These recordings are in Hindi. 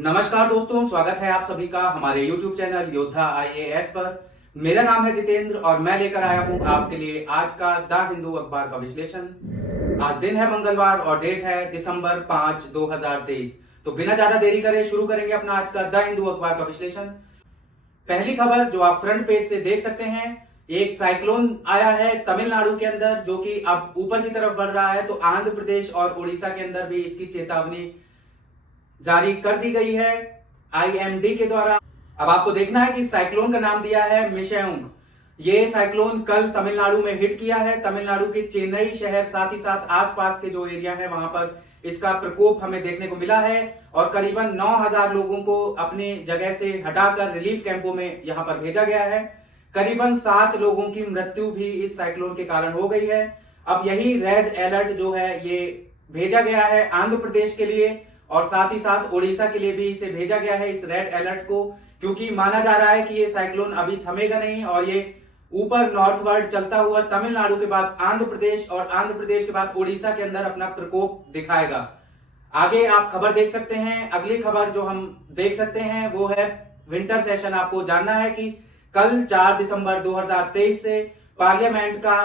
नमस्कार दोस्तों, स्वागत है आप सभी का हमारे YouTube चैनल योद्धा IAS पर। मेरा नाम है जितेंद्र और मैं लेकर आया हूं आपके लिए आज का द हिंदू अखबार का विश्लेषण। आज दिन है मंगलवार और डेट है दिसंबर 5, 2023। तो बिना ज्यादा देरी करे शुरू करेंगे अपना आज का द हिंदू अखबार का विश्लेषण। पहली खबर जो आप फ्रंट पेज से देख सकते हैं, एक साइक्लोन आया है तमिलनाडु के अंदर जो कि अब ऊपर की तरफ बढ़ रहा है। तो आंध्र प्रदेश और उड़ीसा के अंदर भी इसकी चेतावनी जारी कर दी गई है IMD के द्वारा। अब आपको देखना है कि साइक्लोन का नाम दिया है मिशेउंग। ये साइक्लोन कल तमिलनाडु में हिट किया है। तमिलनाडु के चेन्नई शहर साथ ही साथ आसपास के जो एरिया है वहां पर इसका प्रकोप हमें देखने को मिला है और करीबन 9000 लोगों को अपनी जगह से हटाकर रिलीफ कैंपों में यहां पर भेजा गया है। करीबन 7 लोगों की मृत्यु भी इस साइक्लोन के कारण हो गई है। अब यही रेड अलर्ट जो है ये भेजा गया है आंध्र प्रदेश के लिए और साथ ही साथ उड़ीसा के लिए भी इसे भेजा गया है इस रेड अलर्ट को, क्योंकि माना जा रहा है कि ये साइक्लोन अभी थमेगा नहीं और ये ऊपर नॉर्थवर्ड चलता हुआ तमिलनाडु के बाद आंध्र प्रदेश और आंध्र प्रदेश के बाद उड़ीसा के अंदर अपना प्रकोप दिखाएगा। आगे आप खबर देख सकते हैं। अगली खबर जो हम देख सकते हैं वो है विंटर सेशन। आपको जानना है कि कल 4 दिसंबर 2023 से पार्लियामेंट का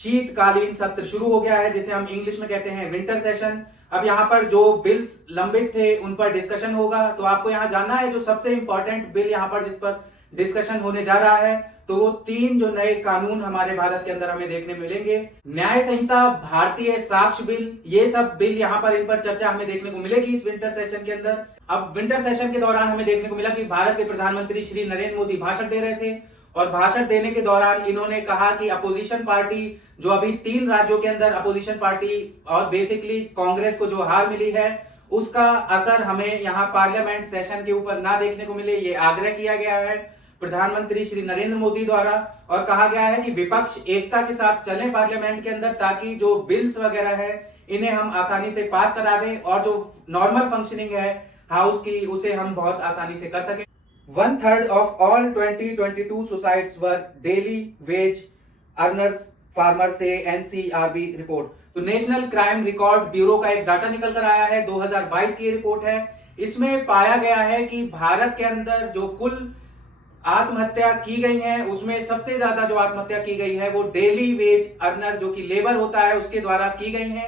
शीतकालीन सत्र शुरू हो गया है, जिसे हम इंग्लिश में कहते हैं विंटर सेशन। अब यहाँ पर जो बिल्स लंबित थे उन पर डिस्कशन होगा। तो आपको यहाँ जानना है जो सबसे इंपॉर्टेंट बिल यहाँ पर जिस पर डिस्कशन होने जा रहा है, तो वो 3 जो नए कानून हमारे भारत के अंदर हमें देखने मिलेंगे। न्याय संहिता, भारतीय साक्ष्य बिल, ये सब बिल यहाँ पर इन पर चर्चा हमें देखने को मिलेगी इस विंटर सेशन के अंदर। अब विंटर सेशन के दौरान हमें देखने को मिला कि भारत के प्रधानमंत्री श्री नरेंद्र मोदी भाषण दे रहे थे और भाषण देने के दौरान इन्होंने कहा कि अपोजिशन पार्टी जो अभी 3 राज्यों के अंदर अपोजिशन पार्टी और बेसिकली कांग्रेस को जो हार मिली है उसका असर हमें यहाँ पार्लियामेंट सेशन के ऊपर ना देखने को मिले, ये आग्रह किया गया है प्रधानमंत्री श्री नरेंद्र मोदी द्वारा। और कहा गया है कि विपक्ष एकता के साथ चले पार्लियामेंट के अंदर ताकि जो बिल्स वगैरह है इन्हें हम आसानी से पास करा दें और जो नॉर्मल फंक्शनिंग है हाउस की उसे हम बहुत आसानी से कर सकें। 1/3 of all 2022 suicides were daily wage earners, farmer से NCRB रिपोर्ट। तो नेशनल क्राइम रिकॉर्ड ब्यूरो का एक डाटा निकल कर आया है, 2022 की रिपोर्ट है। इसमें पाया गया है कि भारत के अंदर जो कुल आत्महत्या की गई है उसमें सबसे ज्यादा जो आत्महत्या की गई है वो डेली वेज अर्नर जो कि लेबर होता है उसके द्वारा की गई है।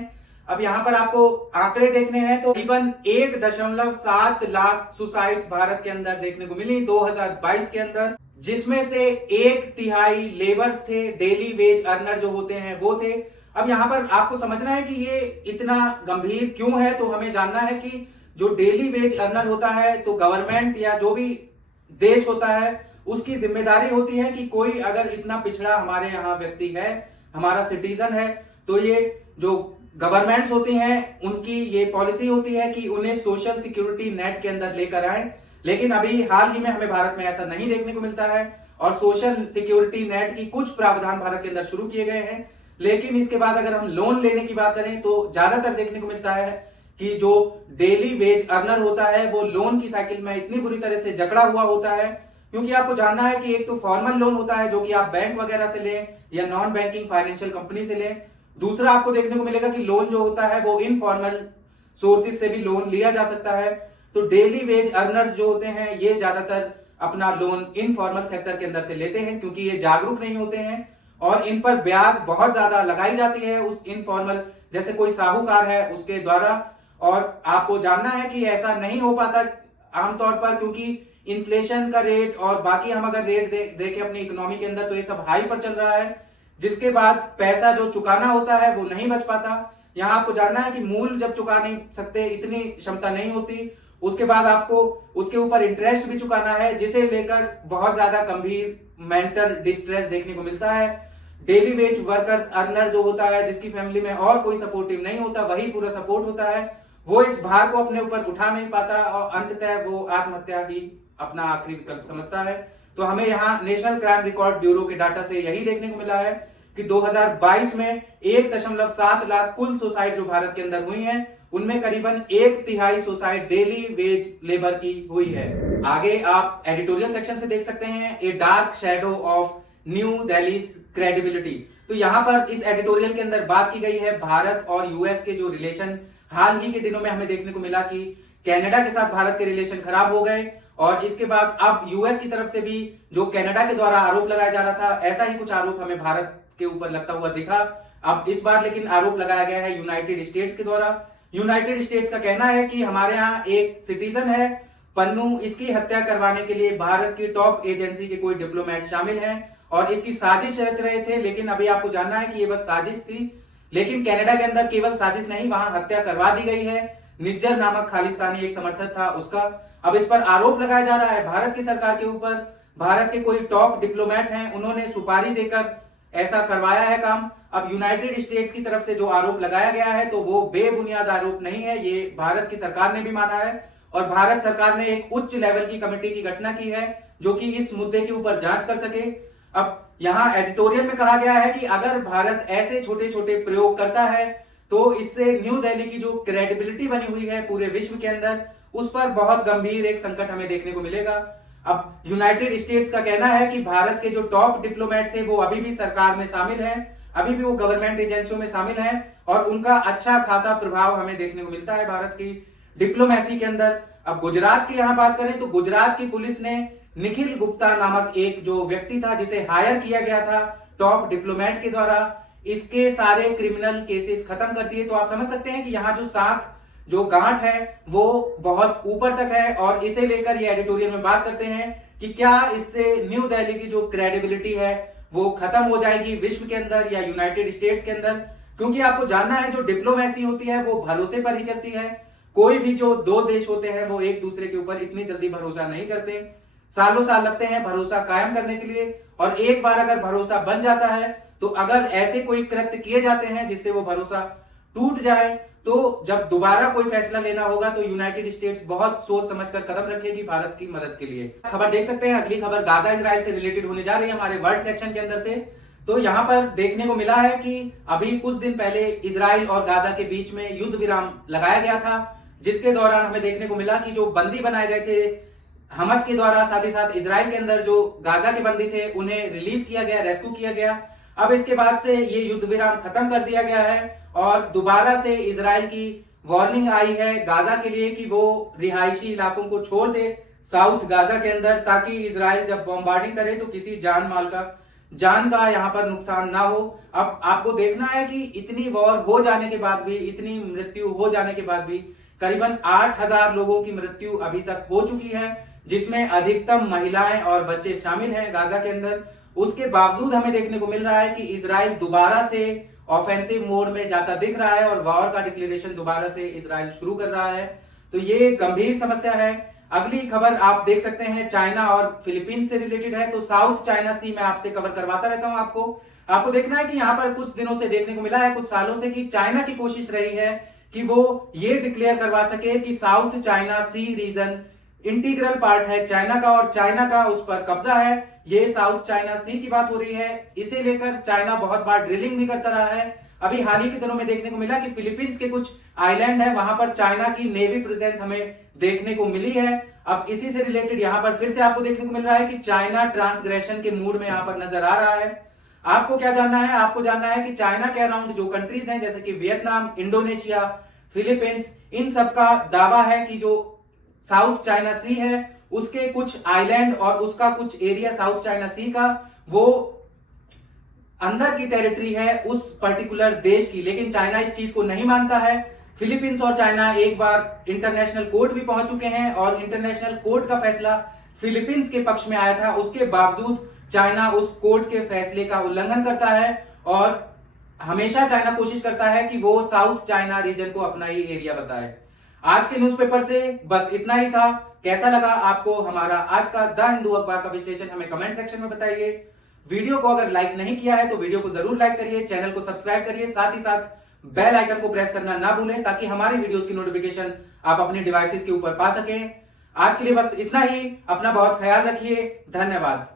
अब यहाँ पर आपको आंकड़े देखने हैं तो करीबन 1.7 लाख सुसाइड्स भारत के अंदर देखने को मिली 2022 के अंदर, जिसमें से 1/3 लेबर्स थे, डेली वेज अर्नर जो होते हैं वो थे। अब यहाँ पर आपको समझना है कि ये इतना गंभीर क्यों है, तो हमें जानना है कि जो डेली वेज अर्नर होता है तो गवर्नमेंट या जो भी देश होता है उसकी जिम्मेदारी होती है कि कोई अगर इतना पिछड़ा हमारे यहाँ व्यक्ति है, हमारा सिटीजन है, तो ये जो गवर्नमेंट्स होती हैं उनकी ये पॉलिसी होती है कि उन्हें सोशल सिक्योरिटी नेट के अंदर लेकर आए। लेकिन अभी हाल ही में हमें भारत में ऐसा नहीं देखने को मिलता है और सोशल सिक्योरिटी नेट की कुछ प्रावधान भारत के अंदर शुरू किए गए हैं। लेकिन इसके बाद अगर हम लोन लेने की बात करें तो ज्यादातर देखने को मिलता है कि जो डेली वेज अर्नर होता है वो लोन की साइकिल में इतनी बुरी तरह से जकड़ा हुआ होता है, क्योंकि आपको जानना है कि एक तो फॉर्मल लोन होता है जो कि आप बैंक वगैरह से लें या नॉन बैंकिंग फाइनेंशियल कंपनी से लें। दूसरा आपको देखने को मिलेगा कि लोन जो होता है वो इनफॉर्मल सोर्सेज से भी लोन लिया जा सकता है। तो डेली वेज अर्नर्स जो होते हैं ये ज्यादातर अपना लोन इनफॉर्मल सेक्टर के अंदर से लेते हैं, क्योंकि ये जागरूक नहीं होते हैं और इन पर ब्याज बहुत ज्यादा लगाई जाती है उस इनफॉर्मल, जैसे कोई साहूकार है उसके द्वारा। और आपको जानना है कि ऐसा नहीं हो पाता आमतौर पर, क्योंकि इन्फ्लेशन का रेट और बाकी हम अगर रेट देखें अपनी इकोनॉमी के अंदर तो ये सब हाई पर चल रहा है, जिसके बाद पैसा जो चुकाना होता है वो नहीं बच पाता। यहाँ आपको जानना है कि मूल जब चुका नहीं सकते, इतनी क्षमता नहीं होती, उसके बाद आपको उसके ऊपर इंटरेस्ट भी चुकाना है, जिसे लेकर बहुत ज्यादा गंभीर मेंटल डिस्ट्रेस देखने को मिलता है। डेली वेज वर्कर अर्नर जो होता है जिसकी फैमिली में और कोई सपोर्टिव नहीं होता, वही पूरा सपोर्ट होता है, वो इस भार को अपने ऊपर उठा नहीं पाता और अंततः वो आत्महत्या ही अपना आखिरी विकल्प समझता है। तो हमें यहाँ नेशनल क्राइम रिकॉर्ड ब्यूरो के डाटा से यही देखने को मिला है कि 2022 में 1.7 लाख कुल सुसाइड जो भारत के अंदर हुई हैं उनमें करीबन 1/3 सुसाइड डेली वेज लेबर की हुई है। आगे आप एडिटोरियल सेक्शन से देख सकते हैं a dark shadow of new Delhi credibility. तो यहाँ पर इस एडिटोरियल के अंदर बात की गई है भारत और यूएस के जो रिलेशन हाल ही के दिनों में हमें देखने को मिला कि कनाडा के साथ भारत के रिलेशन खराब हो गए और इसके बाद अब यूएस की तरफ से भी जो कनाडा के द्वारा आरोप लगाया जा रहा था, ऐसा ही कुछ आरोप हमें भारत के ऊपर लगता हुआ दिखा। अब इस बार लेकिन आरोप लगाया गया है यूनाइटेड स्टेट्स के द्वारा। यूनाइटेड स्टेट्स का कहना है कि हमारे यहाँ एक सिटीजन है पन्नू, इसकी हत्या करवाने के लिए भारत की टॉप एजेंसी के कोई डिप्लोमेट शामिल हैं और इसकी साजिश रच रहे थे। लेकिन अभी आपको जानना है कि ये बस साजिश थी, लेकिन कनाडा के अंदर केवल साजिश नहीं, वहां हत्या करवा दी गई है। निज्जर नामक खालिस्तानी एक समर्थक था उसका। अब इस पर आरोप लगाया जा रहा है भारत की सरकार के ऊपर। भारत के कोई टॉप डिप्लोमेट हैं, उन्होंने सुपारी देकर ऐसा करवाया है काम। अब यूनाइटेड स्टेट्स की तरफ से जो आरोप लगाया गया है तो वो बेबुनियाद आरोप नहीं है, ये भारत की सरकार ने भी माना है और भारत सरकार ने एक उच्च लेवल की कमेटी की गठन की है जो कि इस मुद्दे के ऊपर जांच कर सके। अब यहाँ एडिटोरियल में कहा गया है कि अगर भारत ऐसे छोटे छोटे प्रयोग करता है तो इससे न्यू दिल्ली की जो क्रेडिबिलिटी बनी हुई है पूरे विश्व के अंदर, उस पर बहुत गंभीर एक संकट हमें देखने को मिलेगा। अब यूनाइटेड स्टेट्स का कहना है कि भारत के जो टॉप डिप्लोमेट थे वो अभी भी सरकार में शामिल हैं, अभी भी वो गवर्नमेंट एजेंसियों में शामिल हैं और उनका अच्छा खासा प्रभाव हमें देखने को मिलता है भारत की डिप्लोमेसी के अंदर। अब गुजरात की यहाँ बात करें तो गुजरात की पुलिस ने निखिल गुप्ता नामक एक जो व्यक्ति था जिसे हायर किया गया था टॉप डिप्लोमेट के द्वारा, इसके सारे क्रिमिनल केसेस खत्म कर दिए। तो आप समझ सकते हैं कि यहाँ जो साख जो गांठ है वो बहुत ऊपर तक है और इसे लेकर ये एडिटोरियल में बात करते हैं कि क्या इससे न्यू दिल्ली की जो क्रेडिबिलिटी है वो खत्म हो जाएगी विश्व के अंदर या यूनाइटेड स्टेट्स के अंदर। क्योंकि आपको जानना है जो डिप्लोमेसी होती है वो भरोसे पर ही चलती है। कोई भी जो दो देश होते हैं वो एक दूसरे के ऊपर इतनी जल्दी भरोसा नहीं करते, सालों साल लगते हैं भरोसा कायम करने के लिए। और एक बार अगर भरोसा बन जाता है तो अगर ऐसे कोई कृत्य किए जाते हैं जिससे वो भरोसा टूट जाए तो जब दोबारा कोई फैसला लेना होगा तो यूनाइटेड स्टेट्स बहुत सोच समझकर कदम रखेगी भारत की मदद के लिए। खबर देख सकते हैं, अगली खबर गाजा इजराइल से रिलेटेड होने जा रही है हमारे वर्ड सेक्शन के अंदर से। तो यहाँ पर देखने को मिला है कि अभी कुछ दिन पहले इजराइल और गाजा के बीच में युद्ध विराम लगाया गया था, जिसके दौरान हमें देखने को मिला कि जो बंदी बनाए गए थे हमास के द्वारा, साथ ही साथ इजराइल के अंदर जो गाजा के बंदी थे उन्हें रिलीज किया गया, रेस्क्यू किया गया। अब इसके बाद से ये युद्ध विराम खत्म कर दिया गया है और दोबारा से इजराइल की वार्निंग आई है गाजा के लिए कि वो रिहायशी इलाकों को छोड़ दे साउथ गाजा के अंदर, ताकि इजराइल जब बॉम्बार्डिंग करे तो किसी जान का यहाँ पर नुकसान ना हो। अब आपको देखना है कि इतनी वॉर हो जाने के बाद भी, इतनी मृत्यु हो जाने के बाद भी करीबन 8000 लोगों की मृत्यु अभी तक हो चुकी है, जिसमें अधिकतम महिलाएं और बच्चे शामिल हैं गाजा के अंदर। उसके बावजूद हमें देखने को मिल रहा है कि इजराइल दोबारा से ऑफेंसिव मोड में जाता दिख रहा है और वॉर का डिक्लेरेशन दोबारा से इजराइल शुरू कर रहा है। तो ये गंभीर समस्या है। अगली खबर आप देख सकते हैं चाइना और फिलीपींस से रिलेटेड है। तो साउथ चाइना सी मैं आपसे कवर करवाता रहता हूं आपको देखना है कि यहाँ पर कुछ दिनों से देखने को मिला है, कुछ सालों से, कि चाइना की कोशिश रही है कि वो ये डिक्लेयर करवा सके कि साउथ चाइना सी रीजन इंटीग्रल पार्ट है चाइना का और चाइना का उस पर कब्जा है। ये साउथ चाइना सी की बात हो रही है। इसे लेकर चाइना बहुत बार ड्रिलिंग भी करता रहा है। अभी हाल ही के दिनों में देखने को मिला कि फिलीपींस के कुछ आइलैंड है, वहां पर चाइना की नेवी प्रेजेंस हमें देखने को मिली है। अब इसी से रिलेटेड यहाँ पर फिर से आपको देखने को मिल रहा है कि चाइना ट्रांसग्रेशन के मूड में यहाँ पर नजर आ रहा है। आपको क्या जानना है? आपको जानना है कि चाइना के अराउंड जो कंट्रीज हैं जैसे कि वियतनाम, इंडोनेशिया, फिलीपींस, इन सबका दावा है कि जो साउथ चाइना सी है उसके कुछ आइलैंड और उसका कुछ एरिया साउथ चाइना सी का वो अंदर की टेरिटरी है उस पर्टिकुलर देश की। लेकिन चाइना इस चीज को नहीं मानता है। फिलीपींस और चाइना एक बार इंटरनेशनल कोर्ट भी पहुंच चुके हैं और इंटरनेशनल कोर्ट का फैसला फिलीपींस के पक्ष में आया था। उसके बावजूद चाइना उस कोर्ट के फैसले का उल्लंघन करता है और हमेशा चाइना कोशिश करता है कि वो साउथ चाइना रीजन को अपना ही एरिया बताए। आज के न्यूज़पेपर से बस इतना ही था। कैसा लगा आपको हमारा आज का द हिंदू अखबार का विश्लेषण हमें कमेंट सेक्शन में बताइए। वीडियो को अगर लाइक नहीं किया है तो वीडियो को जरूर लाइक करिए, चैनल को सब्सक्राइब करिए, साथ ही साथ बेल आइकन को प्रेस करना ना भूलें ताकि हमारी वीडियोस की नोटिफिकेशन आप अपनी डिवाइसेस के ऊपर पा सकें। आज के लिए बस इतना ही। अपना बहुत ख्याल रखिए। धन्यवाद।